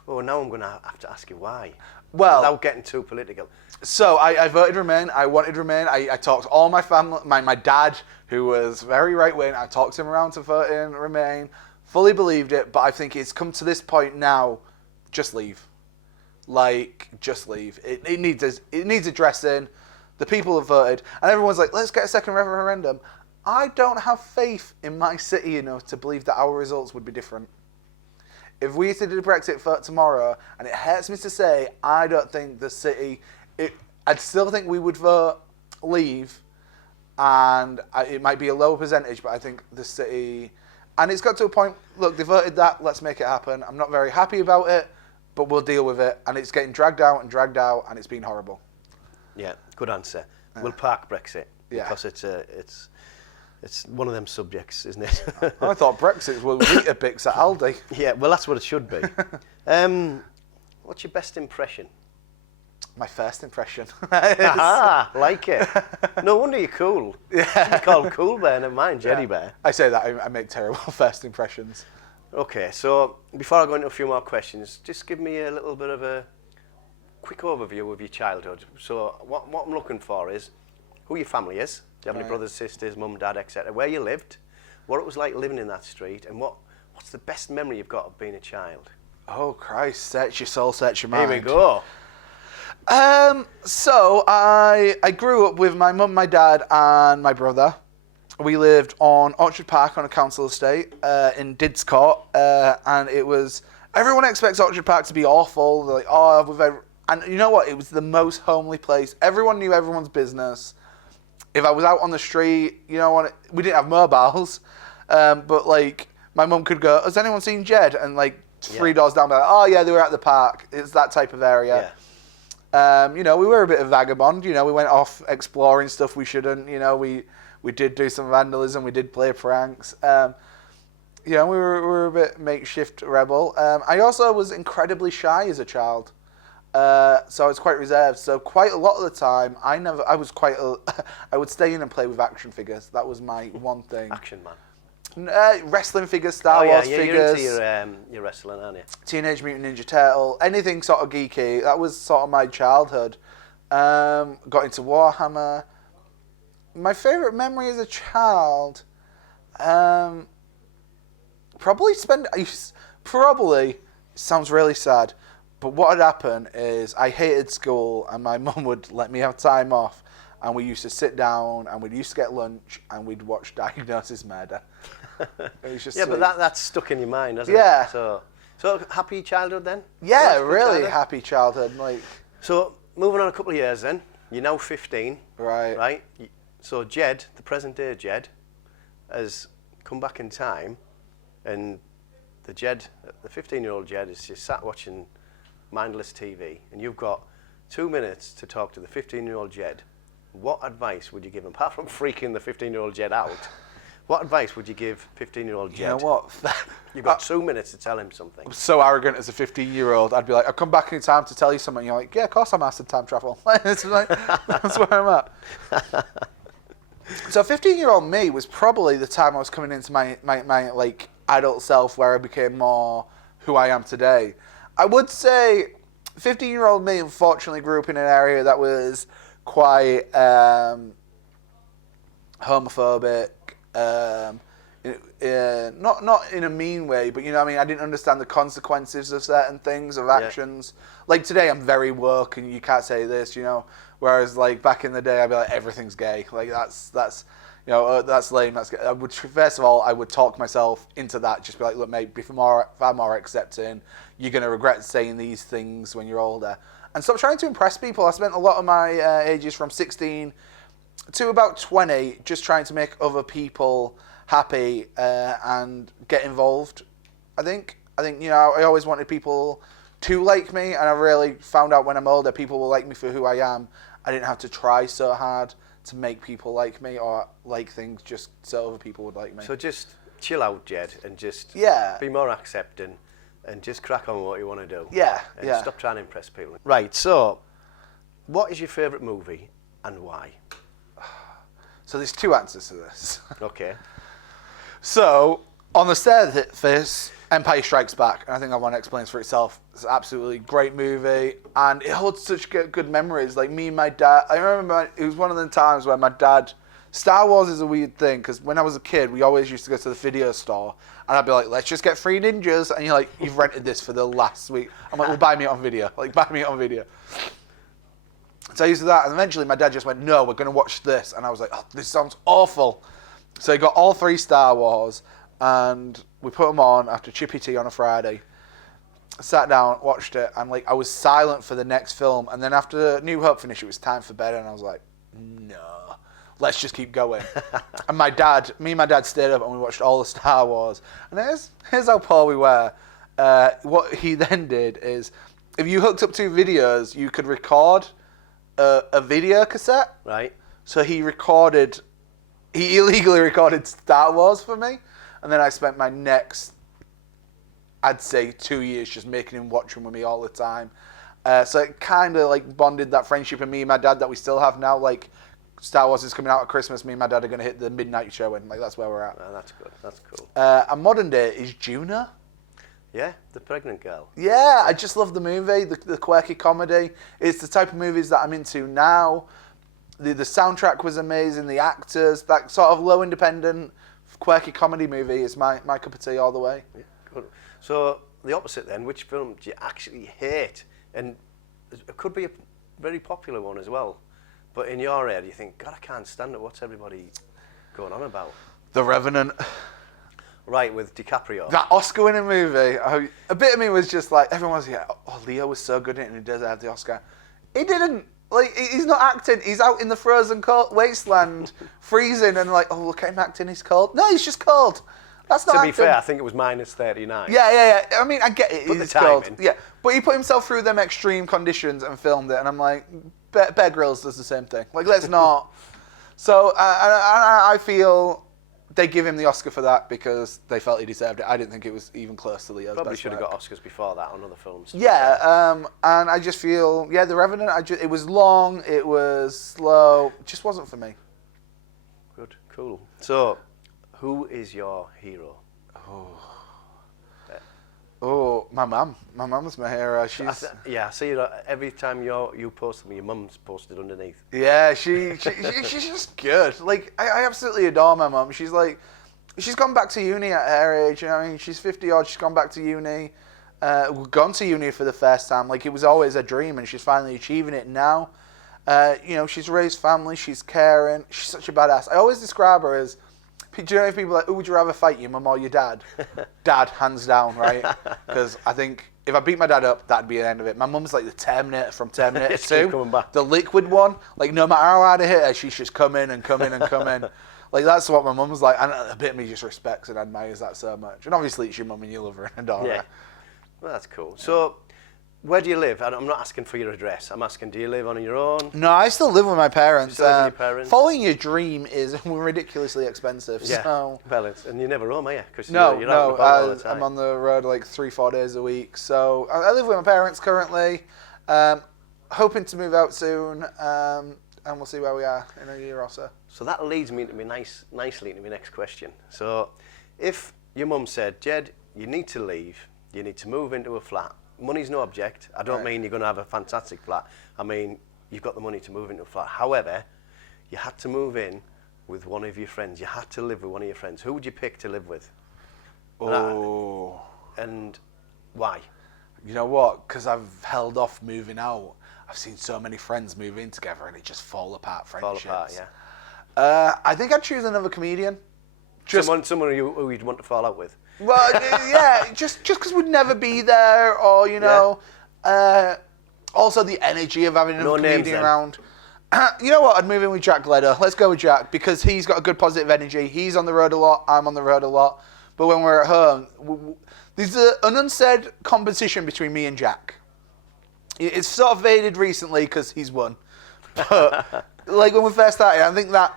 Oh, now I'm going to have to ask you why. Well, without getting too political. So I voted Remain. I wanted Remain. I talked to all my family, my dad, who was very right-wing. I talked him around to voting Remain. Fully believed it, but I think it's come to this point now. Just leave. Like, just leave. It needs addressing. The people have voted, and everyone's like, let's get a second referendum. I don't have faith in my city enough to believe that our results would be different. If we did a Brexit vote tomorrow, and it hurts me to say, I don't think the city... I'd still think we would vote leave, and it might be a lower percentage, but I think the city... And it's got to a point, look, they voted that, let's make it happen. I'm not very happy about it, but we'll deal with it. And it's getting dragged out, and it's been horrible. Yeah, good answer. We'll park Brexit, because it's one of them subjects, isn't it? I thought Brexit was Weetabix at Aldi. Yeah, well, that's what it should be. What's your best impression? My first impression. Like it. No wonder you're cool. Yeah. You're called Cool Bear, never mind Jeddy Bear. I say that, I make terrible first impressions. Okay, so before I go into a few more questions, just give me a little bit of a quick overview of your childhood. So what I'm looking for is who your family is. Do you have any brothers, sisters, mum, dad, etc.? Where you lived, what it was like living in that street, and what's the best memory you've got of being a child? Oh, Christ, search your soul, search your mind. Here we go. So I grew up with my mum, my dad, and my brother. We lived on Orchard Park on a council estate in Didscourt, and it was... Everyone expects Orchard Park to be awful. They're like, oh, and you know what? It was the most homely place. Everyone knew everyone's business. If I was out on the street, you know what? We didn't have mobiles, but like my mum could go, has anyone seen Jed? And like 3 doors down, like, oh yeah, they were at the park. It's that type of area. You know, we were a bit of vagabond. You know, we went off exploring stuff we shouldn't. You know, we did do some vandalism. We did play pranks. You know, we were a bit makeshift rebel. I also was incredibly shy as a child. So I was quite reserved. So quite a lot of the time, I would stay in and play with action figures. That was my one thing. Action man. Wrestling figures, Star Wars figures. You're into your wrestling, aren't you? Teenage Mutant Ninja Turtle, anything sort of geeky. That was sort of my childhood. Got into Warhammer. My favourite memory as a child, probably sounds really sad, but what had happened is I hated school and my mum would let me have time off, and we used to sit down and we used to get lunch and we'd watch Diagnosis Murder. It was just yeah, sweet. but that's stuck in your mind, hasn't Yeah. it? So happy childhood then? Yeah, Good really childhood? happy childhood. Like, So moving on a couple of years then, you're now 15. right. Right? So Jed, the present day Jed, has come back in time, and the 15-year-old Jed is just sat watching mindless TV, and you've got 2 minutes to talk to the 15-year-old Jed. What advice would you give him, apart from freaking the 15-year-old Jed out? What advice would you give 15-year-old Jed? You know what? You've got 2 minutes to tell him something. I'm so arrogant as a 15-year-old. I'd be like, I've come back in time to tell you something. You're like, yeah, of course I'm asked time travel. That's where I'm at. So 15-year-old me was probably the time I was coming into my like adult self, where I became more who I am today. I would say 15-year-old me unfortunately grew up in an area that was quite homophobic. Not in a mean way, but you know what I mean, I didn't understand the consequences of certain things, of actions. Like today I'm very woke and you can't say this, you know, whereas like back in the day I'd be like, everything's gay, like that's you know, that's lame, that's gay. I would, first of all, I would talk myself into that, just be like, look mate, be far more accepting, you're going to regret saying these things when you're older, and stop trying to impress people. I spent a lot of my ages from 16 to about 20 just trying to make other people happy and get involved. I think you know, I always wanted people to like me, and I really found out when I'm older people will like me for who I am. I didn't have to try so hard to make people like me or like things just so other people would like me. So just chill out, Jed, and just be more accepting and just crack on with what you want to do. And stop trying to impress people. Right, so what is your favourite movie and why? So there's two answers to this. Okay. So, on the surface, Empire Strikes Back, and I think that one explains for itself. It's an absolutely great movie, and it holds such good memories. Like me and my dad, I remember it was one of the times where my dad, Star Wars is a weird thing, because when I was a kid, we always used to go to the video store, and I'd be like, let's just get 3 ninjas, and you're like, you've rented this for the last week. I'm like, well, buy me it on video. Like, buy me it on video. So I used to do that, and eventually my dad just went, no, we're going to watch this. And I was like, oh, this sounds awful. So he got all 3 Star Wars, and we put them on after Chippy Tea on a Friday. I sat down, watched it, and like I was silent for the next film. And then after New Hope finished, it was time for bed, and I was like, no, let's just keep going. And me and my dad stayed up, and we watched all the Star Wars. And here's how poor we were. What he then did is, if you hooked up 2 videos, you could record a video cassette. Right. So he illegally recorded Star Wars for me, and then I spent my next, I'd say 2 years just making him watch them with me all the time. So it kind of like bonded that friendship in me and my dad that we still have now. Like Star Wars is coming out at Christmas, me and my dad are going to hit the midnight show, and like that's where we're at. Oh, that's good. That's cool. And modern day is Juno. Yeah, the pregnant girl. Yeah, I just love the movie, the quirky comedy. It's the type of movies that I'm into now. The soundtrack was amazing, the actors, that sort of low independent, quirky comedy movie is my cup of tea all the way. Yeah, good. So the opposite then, which film do you actually hate? And it could be a very popular one as well. But in your head, you think, God, I can't stand it. What's everybody going on about? The Revenant. Right, with DiCaprio. That Oscar-winning movie, a bit of me was just like, everyone was, Leo was so good in it and he does have the Oscar. He didn't. Like, he's not acting. He's out in the frozen cold wasteland, freezing, and like, oh, look at him acting, he's cold. No, he's just cold. That's not To be acting. fair, I think it was minus 39. Yeah. I mean, I get it. Put the It's time cold. in. Yeah, but he put himself through them extreme conditions and filmed it, and I'm like, Bear Grylls does the same thing. Like, let's not. So I feel they give him the Oscar for that because they felt he deserved it. I didn't think it was even close to Leo's Probably best should have work. got Oscars before that on other films. Yeah, and I just feel, The Revenant, it was long, it was slow, it just wasn't for me. Good, cool. So, who is your hero? Oh, my mum. My mum's my hero. She's I see that every time you post something, your mum's posted underneath. yeah, she's just good. Like I absolutely adore my mum. She's gone back to uni at her age. You know, I mean, she's 50 odd. She's gone back to uni. Gone to uni for the first time. Like, it was always a dream, and she's finally achieving it now. She's raised family. She's caring. She's such a badass. I always describe her as. Do you know if people are like, who would you rather fight, your mum or your dad? Dad, hands down, right? Because I think if I beat my dad up, that'd be the end of it. My mum's like the Terminator from Terminator 2. Coming back. The liquid one. Like, no matter how hard I hit her, she's just coming and coming and coming. Like, that's what my mum's like. And a bit of me just respects and admires that so much. And obviously it's your mum and you love her and adore her. Well, that's cool. So, where do you live? I'm not asking for your address. I'm asking, do you live on your own? No, I still live with my parents. You still live with your parents? Following your dream is ridiculously expensive. Yeah. So. Well, and you're never home, are you? Because No, you're out and about all the time. I'm on the road like 3-4 days a week. So I live with my parents currently. Hoping to move out soon, and we'll see where we are in a year or so. So that leads me to nicely into my next question. So, if your mum said, Jed, you need to leave, you need to move into a flat. Money's no object. I don't mean you're going to have a fantastic flat. I mean, you've got the money to move into a flat. However, you had to move in with one of your friends. You had to live with one of your friends. Who would you pick to live with? Oh. And why? You know what? Because I've held off moving out. I've seen so many friends move in together and it just fall apart friendships. Fall apart, yeah. I think I'd choose another comedian. Someone who you'd want to fall out with. Well, yeah, just because we'd never be there, or also the energy of having another comedian around. You know what? I'd move in with Jack Gledder. Let's go with Jack because he's got a good positive energy. He's on the road a lot. I'm on the road a lot. But when we're at home, there's an unsaid competition between me and Jack. It's sort of faded recently because he's won. But like when we first started, I think that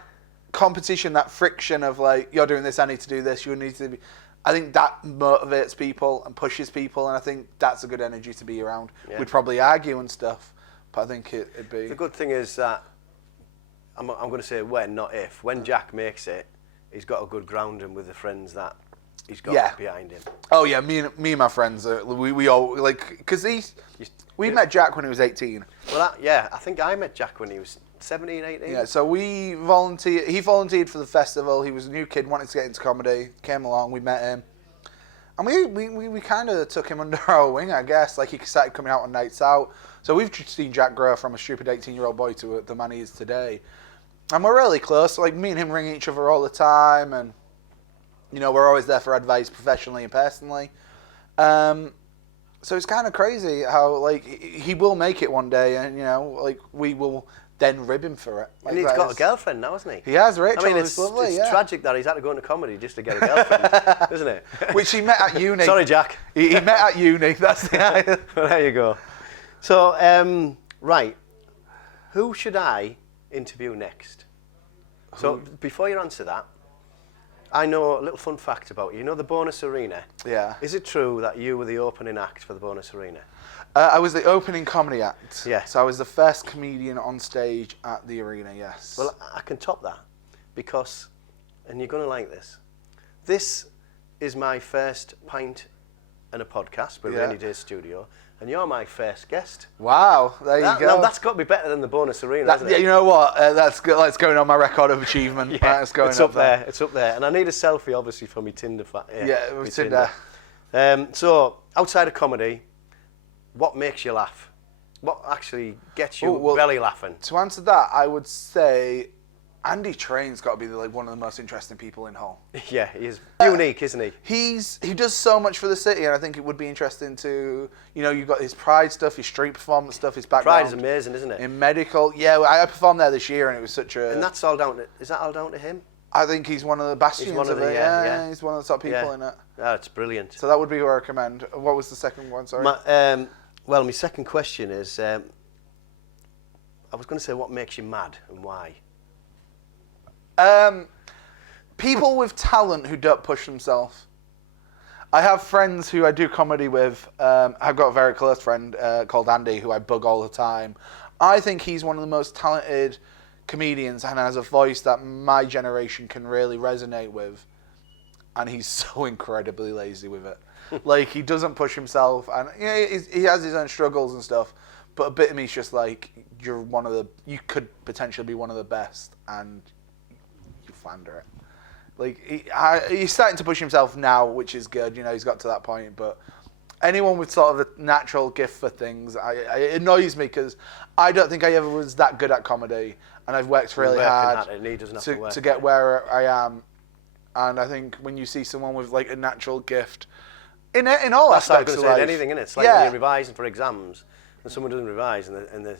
competition, that friction of like, you're doing this, I need to do this, you need to be. I think that motivates people and pushes people, and I think that's a good energy to be around. Yeah. We'd probably argue and stuff, but I think it'd be... The good thing is that, I'm going to say when, not if. When Jack makes it, he's got a good grounding with the friends that he's got behind him. Oh yeah, me and my friends, we all, like, because we met Jack when he was 18. Well, I think I met Jack when he was 17, 18. Yeah, so he volunteered for the festival. He was a new kid, wanted to get into comedy, came along, we met him. And we kind of took him under our wing, I guess. Like, he started coming out on nights out. So we've seen Jack grow from a stupid 18-year-old boy to the man he is today. And we're really close. Like, me and him ring each other all the time. And, we're always there for advice professionally and personally. So it's kind of crazy how, like, he will make it one day. And, like, we will... then rib him for it. Like, and he's got a girlfriend now, hasn't he? He has, Rachel. I mean, it's lovely, it's tragic that he's had to go into comedy just to get a girlfriend, isn't it? Which he met at uni. Sorry, Jack. He met at uni. That's the Well, there you go. So, right. Who should I interview next? So, before you answer that, I know a little fun fact about you. You know the Bonus Arena? Yeah. Is it true that you were the opening act for the Bonus Arena? I was the opening comedy act. Yeah. So I was the first comedian on stage at the arena, yes. Well, I can top that because, and you're going to like this, this is my first pint and a podcast with Rainy Day Studio, and you're my first guest. Wow, there you go. Now, that's got to be better than the Bonus Arena, hasn't it? Yeah, you know what? That's going on my record of achievement. Yeah, it's going it's up there. It's up there. And I need a selfie, obviously, for my Tinder. With Tinder. So, outside of comedy, what makes you laugh? What actually gets you belly laughing? To answer that, I would say Andy Train's got to be one of the most interesting people in Hull. Yeah, he is unique, isn't he? He does so much for the city, and I think it would be interesting to, you've got his Pride stuff, his street performance stuff, his background. Pride is amazing, isn't it? In medical, yeah, I performed there this year, and it was such a... And that's all down to, is that all down to him? I think he's one of the bastions one of of the- it. yeah. He's one of the top people in it. That's brilliant. So that would be who I recommend. What was the second one? Sorry. Well, my second question is, I was going to say, what makes you mad and why? People with talent who don't push themselves. I have friends who I do comedy with. I've got a very close friend called Andy who I bug all the time. I think he's one of the most talented comedians and has a voice that my generation can really resonate with. And he's so incredibly lazy with it. Like, he doesn't push himself, and he has his own struggles and stuff. But a bit of me's just like, you could potentially be one of the best, and you flounder it. Like, he's starting to push himself now, which is good. He's got to that point. But anyone with sort of a natural gift for things, it annoys me because I don't think I ever was that good at comedy, and I've worked really hard to get where I am. And I think when you see someone with like a natural gift, in all aspects of life, anything in it. It's like when you're revising for exams, and someone doesn't revise, and the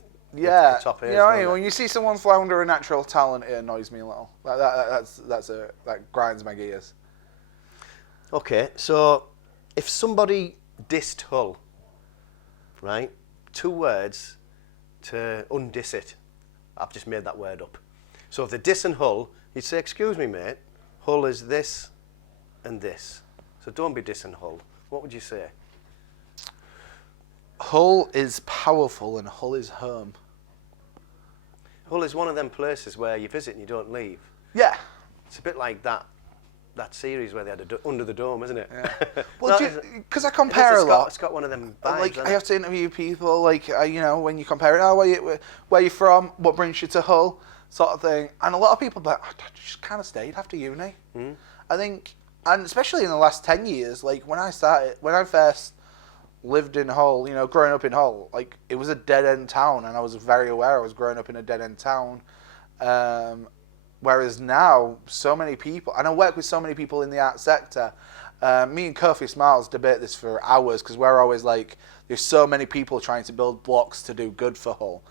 top ears. When you see someone flounder a natural talent, it annoys me a little. That grinds my gears. Okay, so if somebody dissed Hull, right? 2 words to undiss it. I've just made that word up. So if they're dissing Hull, you'd say, "Excuse me, mate. Hull is this and this." So don't be dissing Hull. What would you say? Hull is powerful and Hull is home. Hull is one of them places where you visit and you don't leave. Yeah. It's a bit like that series where they had Under the Dome, isn't it? Yeah. Well, because I compare a lot. It's got one of them vibes. Like, I have to interview people, like, when you compare it, where you from, what brings you to Hull, sort of thing. And a lot of people are like, I just kind of stayed after uni. Mm. I think, and especially in the last 10 years, like, when I first lived in Hull, growing up in Hull, like, it was a dead-end town, and I was very aware I was growing up in a dead-end town. Whereas now, so many people, and I work with so many people in the art sector. Me and Kofi Smiles debate this for hours because we're always like, there's so many people trying to build blocks to do good for Hull.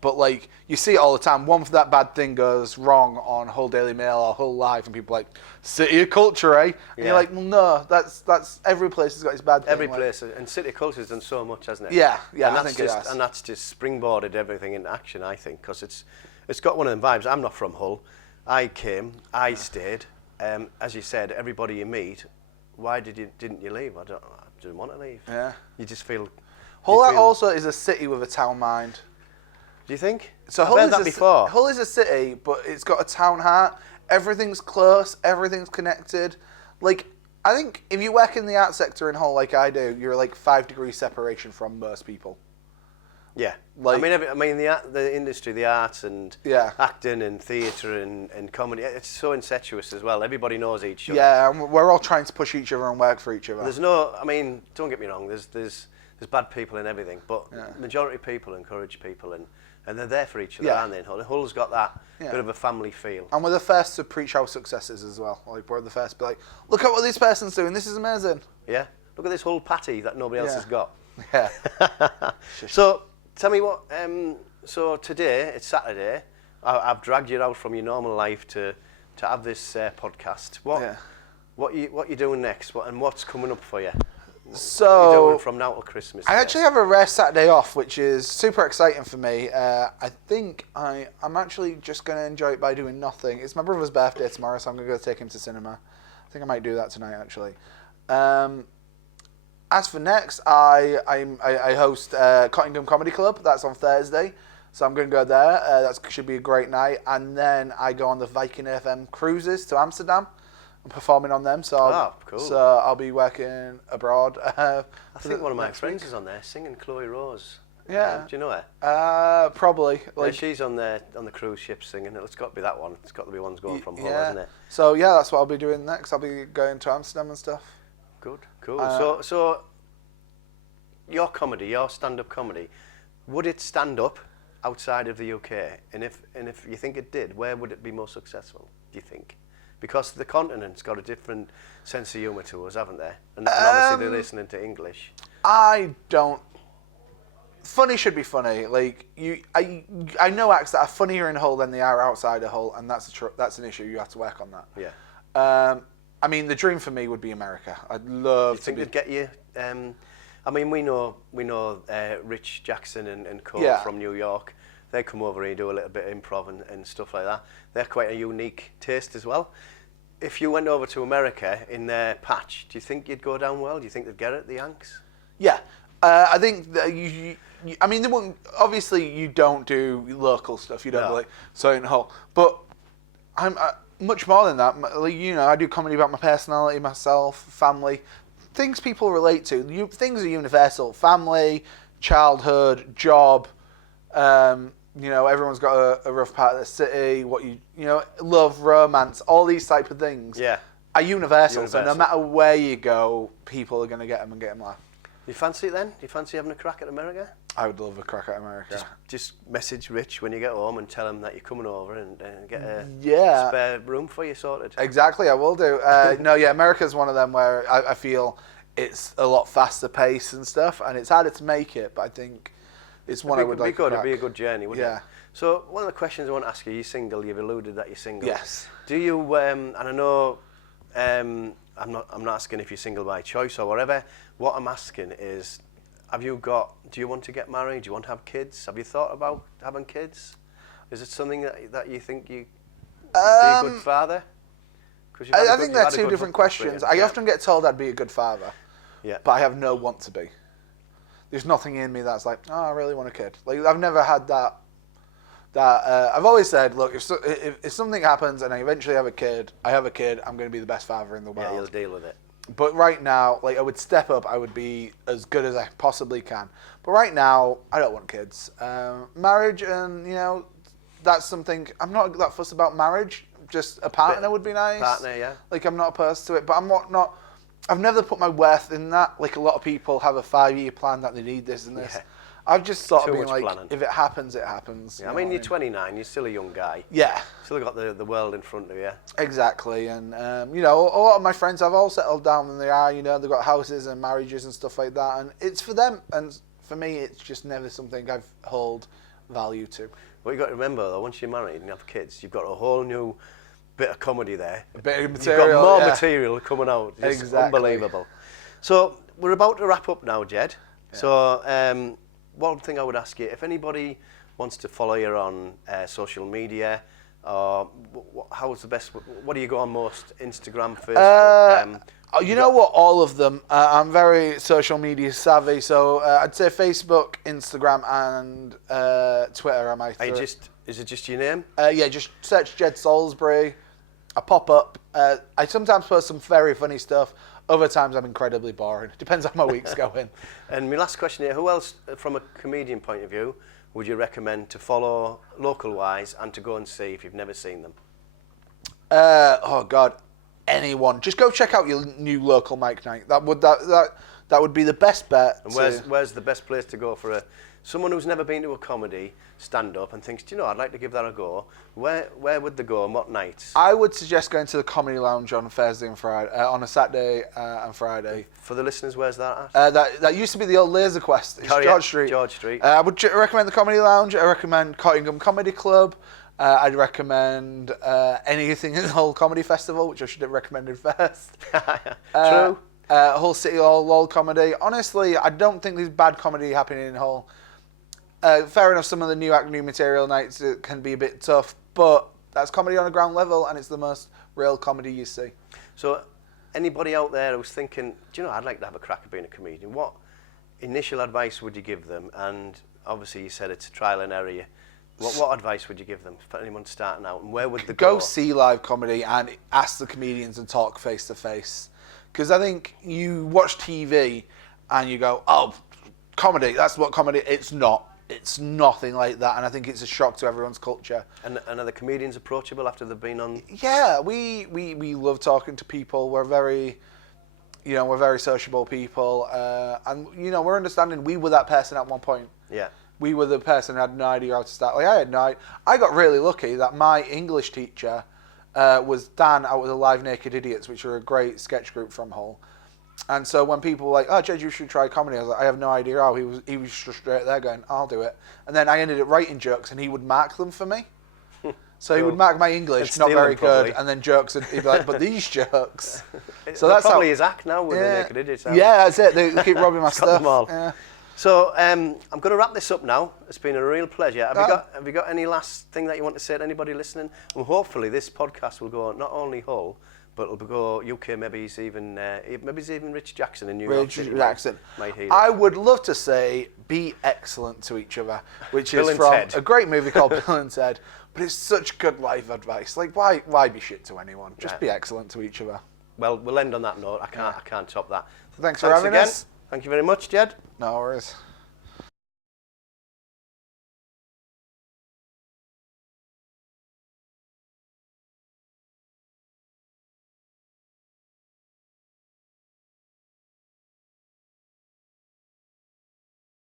But like, you see it all the time. One for that bad thing goes wrong on Hull Daily Mail or Hull Live, and people are like, City of Culture, eh? And you're like, well, no, that's every place has got its bad thing. Every place, and City of Culture has done so much, hasn't it? Yeah, and I think it has. And that's just springboarded everything into action, I think, because it's got one of them vibes. I'm not from Hull. I came, I stayed. As you said, everybody you meet, why didn't you leave? I didn't want to leave. Yeah. You just feel... Hull also is a city with a town mind. Do you think? So I've heard that before. Hull is a city, but it's got a town heart. Everything's close. Everything's connected. Like, I think if you work in the art sector in Hull like I do, you're like 5 degrees separation from most people. Yeah. Like, the industry, the arts and acting and theatre and comedy, it's so incestuous as well. Everybody knows each other. Yeah, and we're all trying to push each other and work for each other. There's no, don't get me wrong, there's bad people in everything, but majority of people encourage people and they're there for each other, aren't they, in Hull? Hull's got that bit of a family feel. And we're the first to preach our successes as well. Like, we're the first to be like, look at what this person's doing, this is amazing. Yeah, look at this Hull patty that nobody else has got. Yeah. So, tell me what, so today, it's Saturday, I've dragged you out from your normal life to have this podcast. What you doing next, and what's coming up for you? So, what are you doing from now till Christmas? I actually have a rare Saturday off, which is super exciting for me. I think I'm actually just going to enjoy it by doing nothing. It's my brother's birthday tomorrow, so I'm going to go take him to cinema. I think I might do that tonight, actually. As for next, I host Cottingham Comedy Club. That's on Thursday, so I'm going to go there. That should be a great night. And then I go on the Viking FM cruises to Amsterdam. I'm performing on them, so cool. So I'll be working abroad. I think one of my friends is on there singing, Chloe Rose. Yeah. Do you know her? Probably. Like, she's on the cruise ship singing. It's got to be that one. It's got to be one's going from Hull, hasn't it? So yeah, that's what I'll be doing next. I'll be going to Amsterdam and stuff. Good, cool. So your comedy, your stand-up comedy, would it stand up outside of the UK? And if you think it did, where would it be more successful, do you think? Because the continent's got a different sense of humour to us, haven't they? And obviously they're listening to English. I don't funny should be funny. Like I know acts that are funnier in Hull than they are outside of Hull, and that's an issue. You have to work on that. Yeah. I mean, the dream for me would be America. I'd love Do you think to they'd get you? I mean, we know Rich Jackson and Co Yeah. from New York. They come over here, do a little bit of improv and stuff like that. They're quite a unique taste as well. If you went over to America in their patch, do you think you'd go down well? Do you think they'd get it, the Yanks? Yeah. I think that I mean, they wouldn't, obviously you don't do local stuff. You don't do like Soton Hull. But I'm much more than that. Like, you know, I do comedy about my personality, myself, family. Things people relate to. Things are universal. Family, childhood, job. You know, everyone's got a rough part of the city. Love, romance, all these type of things are universal. So no matter where you go, people are going to get them and get them laugh. You fancy it then? Do you fancy having a crack at America? I would love a crack at America. Just message Rich when you get home and tell him that you're coming over and get a spare room for you sorted. Exactly, I will do. America's one of them where I feel it's a lot faster pace and stuff, and it's harder to make it, but I think it's one I would like to crack. It'd be a good journey, wouldn't it? So one of the questions I want to ask you, you're single, you've alluded that you're single. Yes. Do you, and I know, I'm not asking if you're single by choice or whatever. What I'm asking is, do you want to get married? Do you want to have kids? Have you thought about having kids? Is it something that you think you would be a good father? I think they're two different questions. I often get told I'd be a good father, but I have no want to be. There's nothing in me that's like, oh, I really want a kid. Like, I've never had that. I've always said, look, if something happens and I eventually have a kid, I'm going to be the best father in the world. Yeah, you'll deal with it. But right now, like, I would step up. I would be as good as I possibly can. But right now, I don't want kids. Marriage, and that's something. I'm not that fussed about marriage. Just a partner would be nice. Partner, yeah. Like, I'm not opposed to it, but I'm not. I've never put my worth in that. Like, a lot of people have a 5-year plan that they need this and this. Yeah. I've just sort of been like, planning. If it happens, it happens. Yeah, I mean, you're 29. You're still a young guy. Yeah. Still got the world in front of you. Exactly, and a lot of my friends have all settled down than they are. They've got houses and marriages and stuff like that, and it's for them. And for me, it's just never something I've hold value to. What you got to remember though, once you're married and you have kids, you've got a whole new bit of comedy there. A bit of material. You've got more material coming out. It's unbelievable. So we're about to wrap up now, Jed. Yeah. So one thing I would ask you, if anybody wants to follow you on social media, how's the best? What do you go on most? Instagram, Facebook? You know what? All of them. I'm very social media savvy, so I'd say Facebook, Instagram, and Twitter are my three. Is it just your name? Yeah, just search Jed Salisbury. I pop up. I sometimes post some very funny stuff. Other times I'm incredibly boring. Depends how my week's going. And my last question here, who else, from a comedian point of view, would you recommend to follow local-wise and to go and see if you've never seen them? Oh, God. Anyone. Just go check out your new local mic night. That would be the best bet. And where's the best place to go for someone who's never been to a comedy stand-up and thinks, I'd like to give that a go? Where would they go and what nights? I would suggest going to the Comedy Lounge on Thursday and Friday, on a Saturday and Friday. For the listeners, where's that at? That used to be the old Laser Quest. It's George Street. George Street. I would recommend the Comedy Lounge. I recommend Cottingham Comedy Club. I'd recommend anything in the Hull Comedy Festival, which I should have recommended first. True. Hull City Hall, Lol Comedy. Honestly, I don't think there's bad comedy happening in Hull. Fair enough, some of the new material nights can be a bit tough, but that's comedy on a ground level, and it's the most real comedy you see. So, anybody out there who's thinking, I'd like to have a crack at being a comedian, what initial advice would you give them? And obviously, you said it's a trial and error. What advice would you give them for anyone starting out, and where would they go? Go see live comedy and ask the comedians and talk face to face. Because I think you watch TV and you go, oh, comedy, that's what comedy is. It's not. It's nothing like that, and I think it's a shock to everyone's culture. And are the comedians approachable after they've been on? Yeah, we love talking to people. We're very sociable people, and we're understanding. We were that person at one point. Yeah. We were the person who had no idea how to start. I got really lucky that my English teacher was Dan out of the Live Naked Idiots, which are a great sketch group from Hull. And so when people were like, "Oh, Jed, you should try comedy," I was like, "I have no idea how." He was just straight there going, "I'll do it." And then I ended up writing jokes, and he would mark them for me. So he would mark my English, not very good, and then jokes, and he'd be like, "But these jokes." So that's probably his act now with the Naked Idiots. Yeah, that's it. They keep robbing my stuff. Yeah. So I'm going to wrap this up now. It's been a real pleasure. Have you got any last thing that you want to say to anybody listening? Well, hopefully this podcast will go not only Hull, but it'll go UK. Maybe it's even Rich Jackson in New York City. Rich Jackson. Might hear I it. would love to say "Be excellent to each other," which Bill is and from Ted. a great movie called Bill and Ted. But it's such good life advice. Like, why be shit to anyone? Just be excellent to each other. Well, we'll end on that note. I can't top that. Thanks for having again. us. Thank you very much, Jed. No worries.